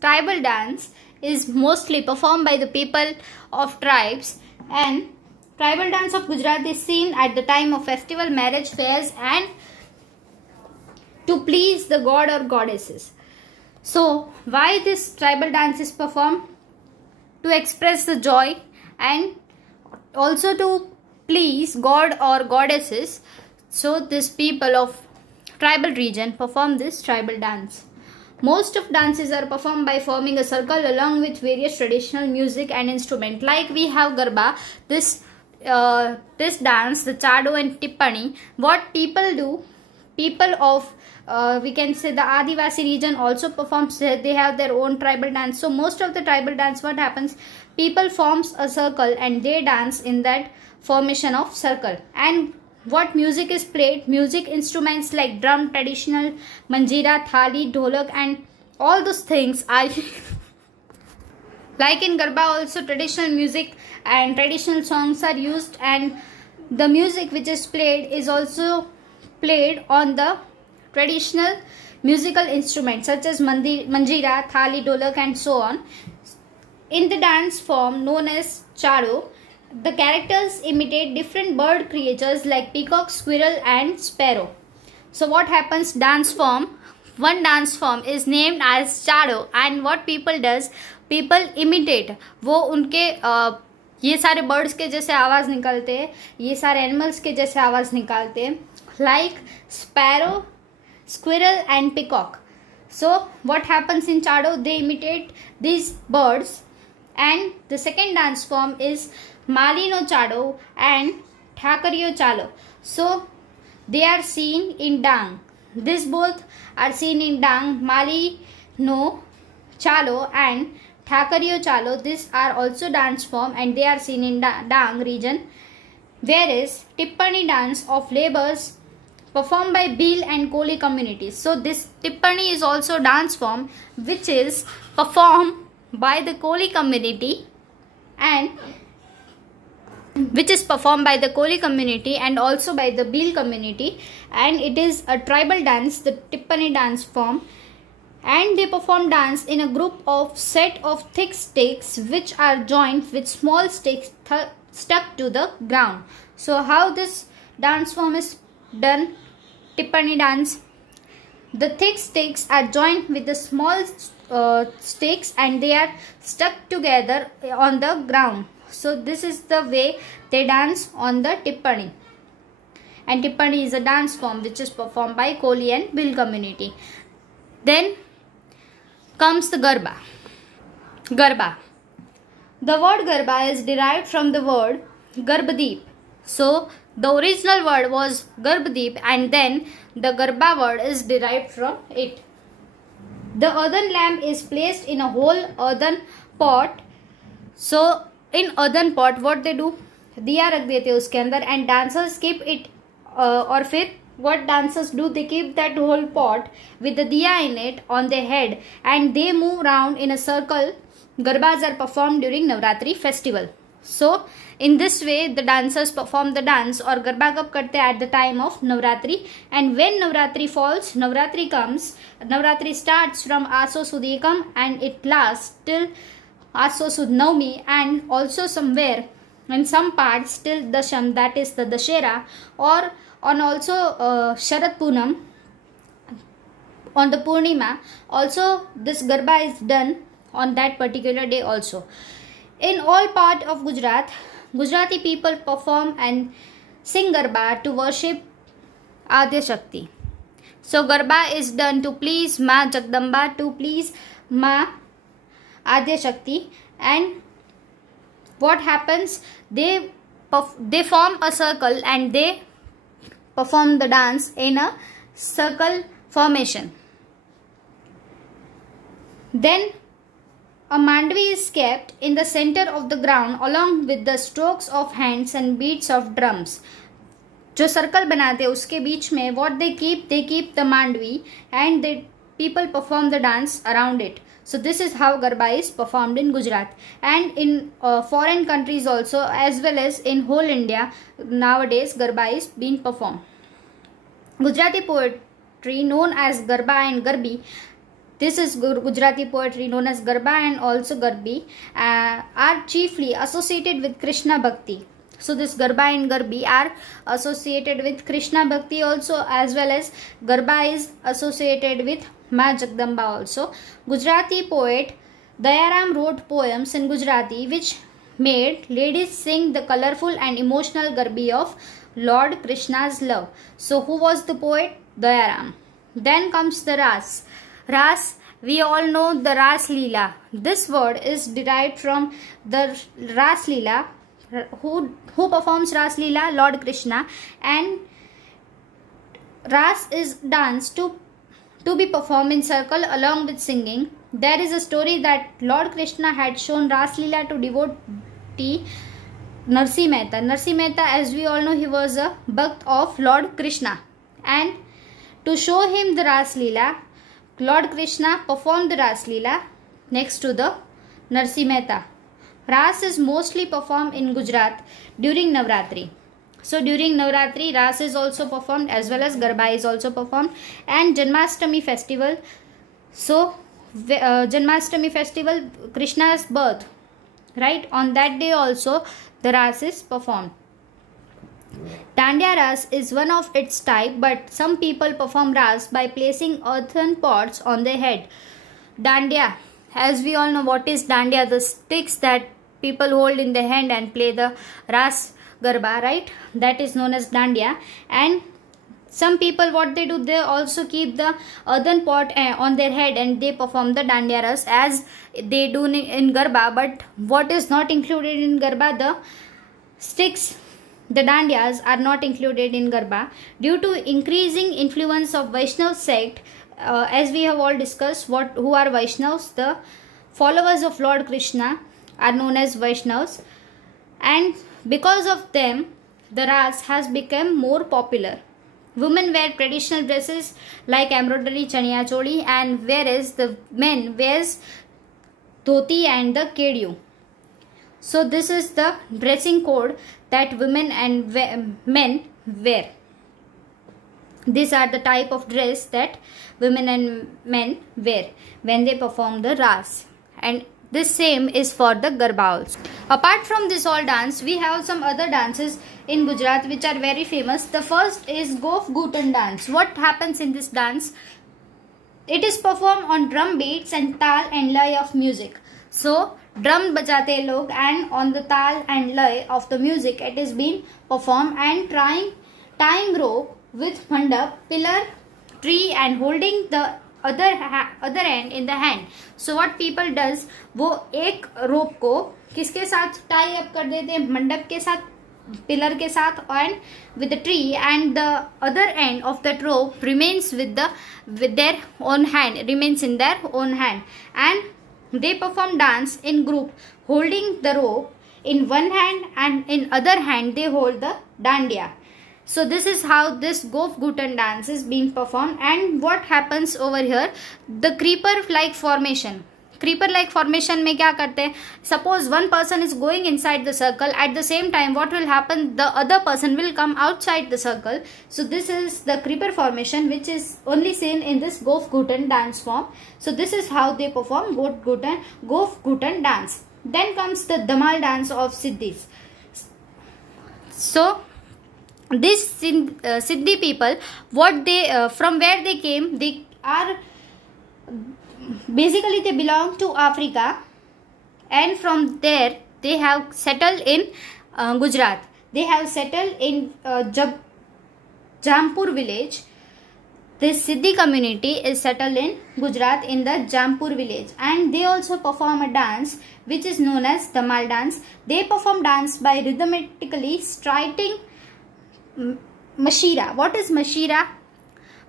Tribal dance is mostly performed by the people of tribes, and tribal dance of Gujarat is seen at the time of festival, marriage, fairs, and to please the god or goddesses. So why this tribal dance is performed? To express the joy and also to please god or goddesses. So this people of tribal region perform this tribal dance. Most of dances are performed by forming a circle along with various traditional music and instrument. Like we have Garba, this dance, the Chado and Tippani. What people do, people of we can say the Adivasi region also performs. They have their own tribal dance. So most of the tribal dance, what happens? People forms a circle and they dance in that formation of circle. And what music is played? Music instruments like drum, traditional, manjira, thali, dholak, and all those things are like in Garba also traditional music and traditional songs are used, and the music which is played is also played on the traditional musical instruments such as manjira, thali, dholak, and so on. In the dance form known as Chado, the characters imitate different bird creatures like peacock, squirrel, and sparrow. So what happens? One dance form is named as Chado, and what people does? People imitate. वो उनके ये सारे birds के जैसे आवाज़ निकालते हैं, ये सारे animals के जैसे आवाज़ निकालते हैं, like sparrow, squirrel, and peacock. So what happens in Chado? They imitate these birds. And the second dance form is Malino Chado and Thakariyo Chalo. So they are seen in Dang. These both are seen in Dang. Malino Chalo and Thakariyo Chalo. These are also dance form and they are seen in Dang region. Whereas Tippani dance of labours performed by Bhil and Koli communities. So this Tippani is also dance form which is performed by the Koli community and also by the Bhil community, and it is a tribal dance, the Tippani dance form, and they perform dance in a group of set of thick stakes which are joined with small stakes stuck to the ground. So how this dance form is done? Tippani dance. The thick stakes are joined with the small stakes and they are stuck together on the ground. So this is the way they dance on the Tippani. And Tippani is a dance form which is performed by Koli and Bhil community. Then comes the Garba. Garba. The word Garba is derived from the word Garbhadeep. So the original word was Garbhadeep and then the Garba word is derived from it. The earthen lamp is placed in a whole earthen pot. So in earthen pot what they do? दिया रख देते उसके अंदर and dancers keep it और फिर what dancers do? They keep that whole pot with the diya in it on their head and they move around in a circle. Garbas are performed during Navratri festival. So in this way the dancers perform the dance or Garba कब करते हैं? At the time of Navratri, and when Navratri falls, Navratri comes, Navratri starts from Aso Sud Ekam and it lasts till Aso Sud Navami, and also somewhere in some parts till Dasham, that is the Dashera, or on also Sharad Poonam, on the Purnima also this Garba is done on that particular day also. In all part of Gujarat, Gujarati people perform and sing Garba to worship Adya Shakti. So Garba is done to please Ma Jagdamba, to please Ma Adya Shakti, and what happens? They form a circle and they perform the dance in a circle formation. Then a mandvi is kept in the center of the ground along with the strokes of hands and beats of drums. जो circle बनाते हैं उसके बीच में what they keep the mandvi and the people perform the dance around it. So this is how Garba is performed in Gujarat, and in foreign countries also as well as in whole India nowadays Garba is being performed. Gujarati poetry known as Garba and Garbi This is Gujarati poetry known as Garba and also Garbi, are chiefly associated with Krishna Bhakti. So this Garba and Garbi are associated with Krishna Bhakti also, as well as Garba is associated with Ma Jagdamba also. Gujarati poet Dayaram wrote poems in Gujarati which made ladies sing the colorful and emotional Garbi of Lord Krishna's love. So who was the poet? Dayaram. Then comes the Ras. Ras, we all know the Ras Leela. This word is derived from the Ras Leela. Who performs Ras Leela? Lord Krishna. And Ras is dance to be performed in circle along with singing. There is a story that Lord Krishna had shown Ras Leela to devotee Narsi Mehta. Narsi Mehta, as we all know, he was a Bhakt of Lord Krishna. And to show him the Ras Leela, Lord Krishna performed the Ras Leela next to the Narsi Mehta. Ras is mostly performed in Gujarat during Navratri. So during Navratri, Ras is also performed as well as Garba is also performed, and Janmashtami festival. So Janmashtami festival, Krishna's birth, right? On that day also the Ras is performed. Dandiya Ras is one of its type, but some people perform Ras by placing earthen pots on their head. Dandiya, as we all know, what is Dandiya? The sticks that people hold in their hand and play the Ras Garba, right? That is known as Dandiya. And some people, what they do, they also keep the earthen pot on their head and they perform the Dandiya Ras as they do in Garba. But what is not included in Garba? The sticks, the Dandiyas are not included in Garba due to increasing influence of Vaishnav sect. As we have all discussed, who are Vaishnavs? The followers of Lord Krishna are known as Vaishnavs, and because of them the Ras has become more popular. Women wear traditional dresses like embroidery chaniya choli, and whereas the men wears dhoti and the kediyu. So this is the dressing code that women and men wear. These are the type of dress that women and men wear when they perform the Ras. And this same is for the Garba also. Apart from this all dance, we have some other dances in Gujarat which are very famous. The first is Gop Ghutan dance. What happens in this dance? It is performed on drum beats and tal and lay of music. So drum bajate log, and on the tal and lay of the music it is being performed, and tying rope with mandap, pillar, tree and holding the other end in the hand. So what people does, वो एक rope को किसके साथ tie up कर देते हैं? मंडप के साथ, pillar के साथ, and with the tree, and the other end of that rope remains with their own hand, remains in their own hand, and they perform dance in group holding the rope in one hand and in other hand they hold the dandiya. So this is how this Gop Ghutan dance is being performed. And what happens over here, the creeper like formation. Creeper like formation में क्या करते हैं? Suppose one person is going inside the circle, at the same time what will happen, the other person will come outside the circle. So this is the creeper formation which is only seen in this Gop Ghutan dance form. So this is how they perform Gop Ghutan dance. Then comes the Dhamal dance of Siddhis. So these Siddhi people, what they from where they came, they are basically they belong to Africa, and from there they have settled in Gujarat. They have settled in Jampur village. This Siddhi community is settled in Gujarat in the Jampur village, and they also perform a dance which is known as Dhamal dance. They perform dance by rhythmically striking mashira. What is mashira?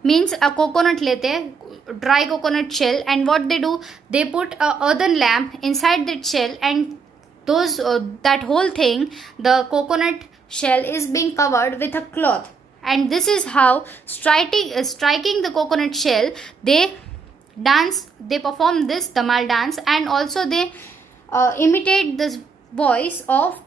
Means a coconut lete, dry coconut shell, and what they do, they put a earthen lamp inside that shell, and those that whole thing, the coconut shell is being covered with a cloth, and this is how striking the coconut shell they dance. They perform this Dhamal dance, and also they imitate the voice of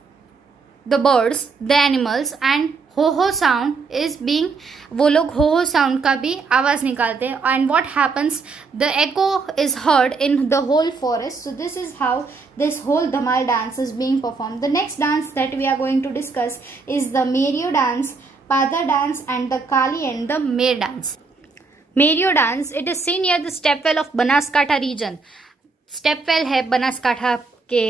the birds, the animals, and हो हो sound is being, वो लोग हो हो sound का भी आवाज निकालते हैं. And what happens, the echo is heard in the whole forest. So this is how this whole Dhamal dance is being performed. The next dance that we are going to discuss is the Merio dance, Pada dance and the Kali and the Mer dance. Merio dance, it is seen near the stepwell of Banaskantha region. Stepwell है बनासकाठा के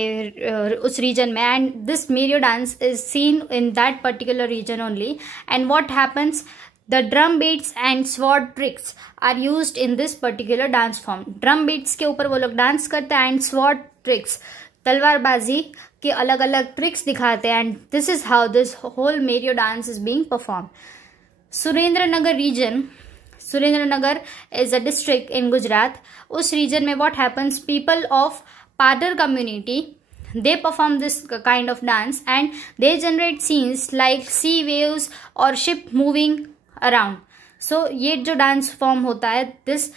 उस region में, and this Meriyo dance is seen in that particular region only. And what happens, the drum beats and sword tricks are used in this particular dance form. Drum beats के ऊपर वो लोग dance करते हैं, and sword tricks, तलवारबाजी के अलग अलग ट्रिक्स दिखाते हैं. And this is how this whole Meriyo dance is being perform. Surendranagar region, Surendranagar is a district in Gujarat. उस रीजन में what happens, people of Padar community, they perform this kind of dance and they generate scenes like sea waves or ship moving around. So ये जो dance form होता है, this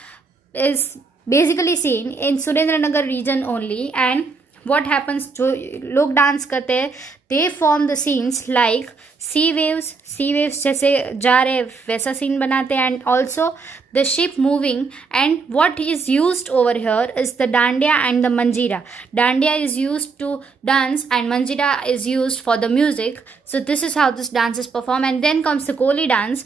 is basically seen in Surendranagar region only. And what happens, जो लोग dance करते हैं, they form the scenes like sea waves जैसे जा रहे वैसा सीन बनाते हैं, and also the ship moving. And what is used over here is the dandiya and the manjira. Dandiya is used to dance and manjira is used for the music. So this is how this dance is performed. And then comes the Koli dance.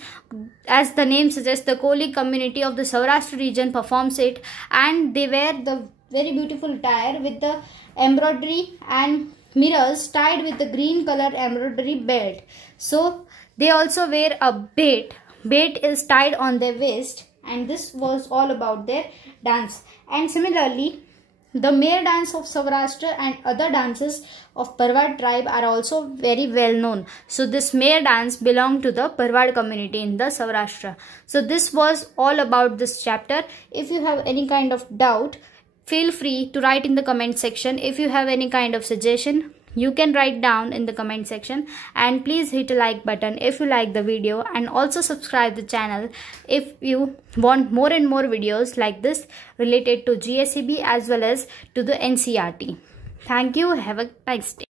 As the name suggests, the Koli community of the Saurashtra region performs it, and they wear the very beautiful attire with the embroidery and mirrors tied with the green color embroidery belt. So they also wear a bait. Bait is tied on their waist, and this was all about their dance. And similarly, the Mer dance of Saurashtra and other dances of Parwad tribe are also very well known. So this Mer dance belonged to the Parwad community in the Saurashtra. So this was all about this chapter. If you have any kind of doubt, feel free to write in the comment section. If you have any kind of suggestion, you can write down in the comment section. And please hit a like button if you like the video, and also subscribe the channel if you want more and more videos like this related to GSEB as well as to the NCERT. Thank you. Have a nice day.